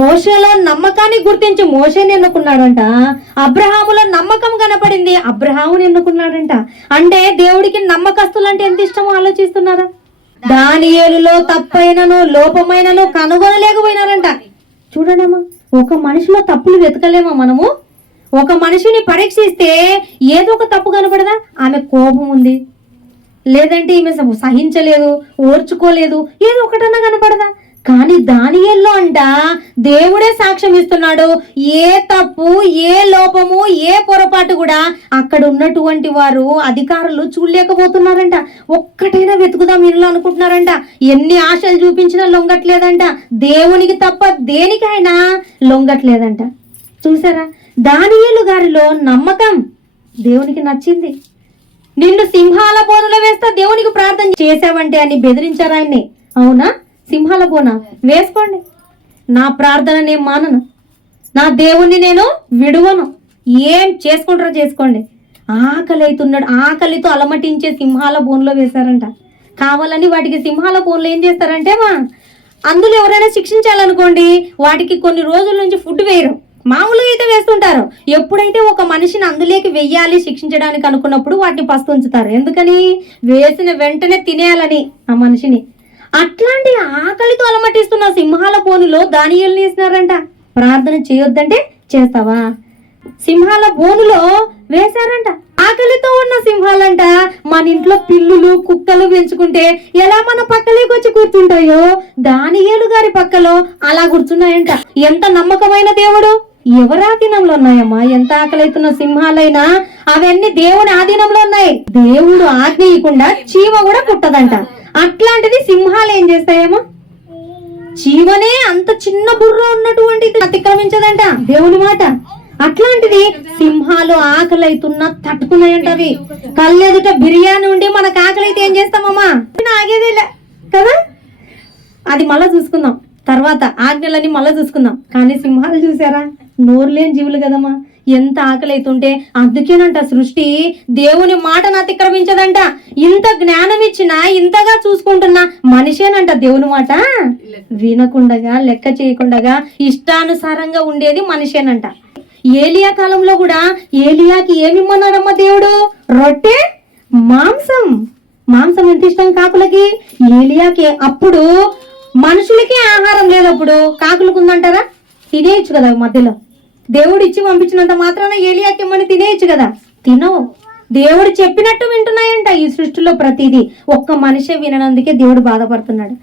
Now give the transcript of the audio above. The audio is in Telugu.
మోషేలో నమ్మకాన్ని గుర్తించి మోషేని ఎన్నుకున్నాడంట. అబ్రహాములో నమ్మకం కనపడింది, అబ్రహాముని ఎన్నుకున్నాడంట. అంటే దేవుడికి నమ్మకస్తులు అంటే ఎంత ఇష్టమో ఆలోచిస్తున్నారా? దానియేలులో తప్పైనను లోపమైనను కనుగొనలేకపోయినారంట. చూడడమ్మా, ఒక మనిషిలో తప్పులు వెతకలేమా మనము? ఒక మనిషిని పరీక్షిస్తే ఏదో ఒక తప్పు కనపడదా? ఆమె కోపం ఉంది, లేదంటే ఈమె సహించలేదు, ఓర్చుకోలేదు, ఏదో ఒకటన్నా కనపడదా? కానీ దానియేలులో అంట దేవుడే సాక్ష్యం ఇస్తున్నాడు. ఏ తప్పు, ఏ లోపము, ఏ పొరపాటు కూడా అక్కడ ఉన్నటువంటి వారు అధికారులు చూడలేకపోతున్నారంట. ఒక్కటైనా వెతుకుదాం ఇంట్లో అనుకుంటున్నారంట. ఎన్ని ఆశలు చూపించినా లొంగట్లేదంట. దేవునికి తప్ప దేనికైనా లొంగట్లేదంట. చూసారా, దానియేలు గారిలో నమ్మకం దేవునికి నచ్చింది. నిన్ను సింహాల బోనులో వేస్తా దేవునికి ప్రార్థన చేసావంటే అని బెదిరించారు ఆయన్ని. అవునా? సింహాల బోన వేసుకోండి, నా ప్రార్థన నేను మానను, నా దేవుణ్ణి నేను విడువను, ఏం చేసుకుంటారో చేసుకోండి. ఆకలి అవుతున్నాడు, ఆకలితో అలమటించే సింహాల బోన్లో వేశారంట. కావాలని వాటికి సింహాల బోన్లో ఏం చేస్తారంటే అందులో ఎవరైనా శిక్షించాలనుకోండి, వాటికి కొన్ని రోజుల నుంచి ఫుడ్ వేయరు, మామూలుగా అయితే వేస్తుంటారు. ఎప్పుడైతే ఒక మనిషిని అందులోకి వెయ్యాలి శిక్షించడానికి అనుకున్నప్పుడు వాటిని పస్తు ఉంచుతారు. ఎందుకని? వేసిన వెంటనే తినేయాలని ఆ మనిషిని. అట్లాంటి ఆకలితో అలమటిస్తున్న సింహాల బోనులో దానియేలుని వేసినారంట. ప్రార్థన చేయొద్దంటే చేస్తావా? సింహాల బోనులో వేశారంట. ఆకలితో ఉన్న సింహాలంట మన ఇంట్లో పిల్లులు కుక్కలు పెంచుకుంటే ఎలా మన పక్కలోకి వచ్చి కూర్చుంటాయో దానియేలు గారి పక్కలో అలా కూర్చున్నాయంట. ఎంత నమ్మకమైన దేవుడు! ఎవరి ఆధీనంలో ఉన్నాయమ్మా? ఎంత ఆకలైతున్న సింహాలైనా అవన్నీ దేవుని ఆధీనంలో ఉన్నాయి. దేవుడు ఆజ్ఞయకుండా చీమ కూడా పుట్టదంట. అట్లాంటిది సింహాలు ఏం చేస్తాయేమో? చీమనే అంత చిన్న బుర్ర ఉన్నటువంటిది అతిక్రమించదంట దేవుని మాట. అట్లాంటిది సింహాలు ఆకలైతున్నా తట్టుకున్నాయంట. అవి కళ్ళెదుట బిర్యానీ ఉండి మనకు ఆకలైతే ఏం చేస్తామమ్మా? ఆగేదేలే కదా. అది మళ్ళా చూసుకుందాం, తర్వాత ఆజ్ఞలని మళ్ళా చూసుకుందాం. కానీ సింహాలు చూసారా, నోరు లేని జీవులు కదమ్మా. ఎంత ఆకలి అవుతుంటే అందుకేనంట సృష్టి దేవుని మాటను అతిక్రమించదంట. ఇంత జ్ఞానం ఇచ్చినా ఇంతగా చూసుకుంటున్నా మనిషేనంట దేవుని మాట వినకుండగా లెక్క చేయకుండగా ఇష్టానుసారంగా ఉండేది మనిషేనంట. ఏలియా కాలంలో కూడా ఏలియాకి ఏమిమ్మన్నారమ్మా దేవుడు? రొట్టె, మాంసం. మాంసం ఎంత ఇష్టం కాకులకి. ఏలియాకి అప్పుడు మనుషులకి ఆహారం లేదప్పుడు, కాకులకు ఉందంటారా? తినేయచ్చు కదా. మధ్యలో దేవుడు ఇచ్చి పంపించినంత మాత్రాన ఏలియాకి ఇమ్మని తినేయచ్చు కదా. తినవు. దేవుడు చెప్పినట్టు వింటున్నాయంట ఈ సృష్టిలో ప్రతిదీ. ఒక్క మనిషే విననందుకే దేవుడు బాధపడుతున్నాడు.